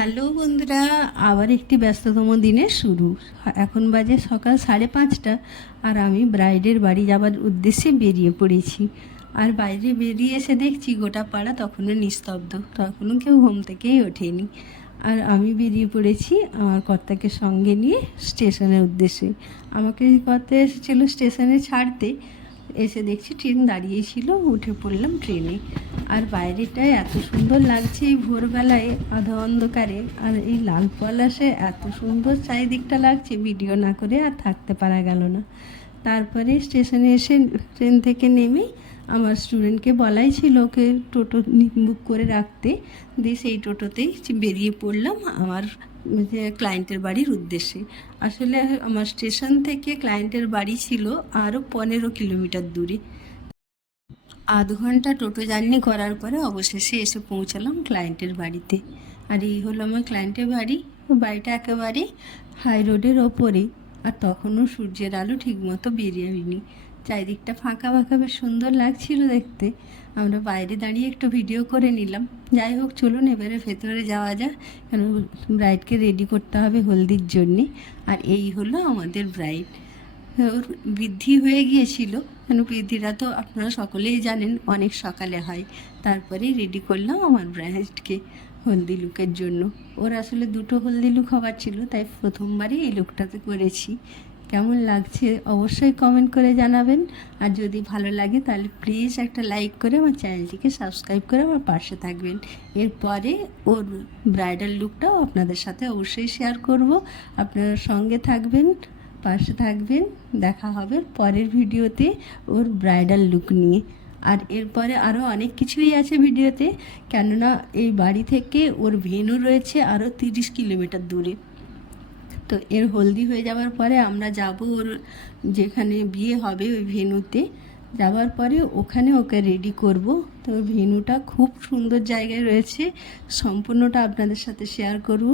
Hello বন্ধুরা, আবার একটি ব্যস্ততম দিনের শুরু। এখন বাজে সকাল 5:30 আর আমি ব্রাইডের বাড়ি যাবার উদ্দেশ্যে বেরিয়ে পড়েছি। আর বাইরে বেরিয়ে এসে দেখছি গোটা পাড়া তখনও নিস্তব্ধ, তখনও কেউ ঘুম থেকেই ওঠেনি। আর আমি বেরিয়ে পড়েছি আমার কর্তাকে সঙ্গে নিয়ে স্টেশনের উদ্দেশ্যে। আমাকে কর্তা এসেছিলো স্টেশনে ছাড়তে, এসে দেখছি ট্রেন দাঁড়িয়েই ছিল, উঠে পড়লাম ট্রেনে। আর বাইরেটায় এত সুন্দর লাগছে এই ভোরবেলায় আধা অন্ধকারে, আর এই লাল পলাশে এত সুন্দর চারিদিকটা লাগছে, ভিডিও না করে আর থাকতে পারা গেল না। তারপরে স্টেশনে এসে ট্রেন থেকে নেমে আমার স্টুডেন্টকে বলাই ছিল ওকে টোটো বুক করে রাখতে, দিয়ে সেই টোটোতেই বেরিয়ে পড়লাম আমার ক্লায়েন্টের বাড়ির উদ্দেশ্যে। আসলে আমার স্টেশন থেকে ক্লায়েন্টের বাড়ি ছিল আরও 15 কিলোমিটার দূরে। আধ ঘন্টা টোটো জার্নি করার পরে অবশেষে এসে পৌঁছালাম ক্লায়েন্টের বাড়িতে। আর এই হলো আমার ক্লায়েন্টের বাড়ি। বাড়িটা একেবারে হাই রোডের ওপরে, আর তখনও সূর্যের আলো ঠিকমতো বেরিয়েনি, চারিদিকটা ফাঁকা ফাঁকা, বেশ সুন্দর লাগছিল দেখতে। আমরা বাইরে দাঁড়িয়ে একটু ভিডিও করে নিলাম। যাই হোক, চলুন এবারে ভেতরে যাওয়া যাক, কেন ব্রাইডকে রেডি করতে হবে হলদির জন্যে। আর এই হলো আমাদের ব্রাইড। ওর বৃদ্ধি হয়ে গিয়েছিল, কেন বৃদ্ধিটা তো আপনারা সকলেই জানেন অনেক সকালে হয়। তারপরে রেডি করলাম আমার ব্রাইডকে হলদি লুকের জন্য। ওর আসলে দুটো হলদি লুক হবার ছিল, তাই প্রথমবারই এই লুকটাতে করেছি। কেমন লাগছে অবশ্যই কমেন্ট করে জানাবেন। আর যদি ভালো লাগে তাহলে প্লিজ একটা লাইক করে আমার চ্যানেলটিকে সাবস্ক্রাইব করে আমার পাশে থাকবেন। এরপরে ওর ব্রাইডাল লুকটাও আপনাদের সাথে অবশ্যই শেয়ার করব। আপনারা সঙ্গে থাকবেন, পাশে থাকবেন। দেখা হবে পরের ভিডিওতে ওর ব্রাইডাল লুক নিয়ে। আর এরপরে আরও অনেক কিছুই আছে ভিডিওতে, কেননা এই বাড়ি থেকে ওর ভেন্যু রয়েছে আরও 30 কিলোমিটার দূরে। তো এর হলদি হয়ে যাওয়ার পরে আমরা যাব ওর যেখানে বিয়ে হবে ওই ভেন্যুতে। যাওয়ার পরে ওখানে ওকে রেডি করব। তো ভেন্যুটা খুব সুন্দর জায়গায় রয়েছে, সম্পূর্ণটা আপনাদের সাথে শেয়ার করব।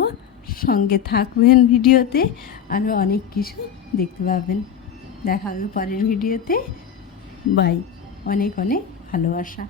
সঙ্গে থাকবেন ভিডিওতে, আরও অনেক কিছু দেখতে পাবেন। দেখা হবে পরের ভিডিওতে। বাই, অনেক অনেক ভালোবাসা।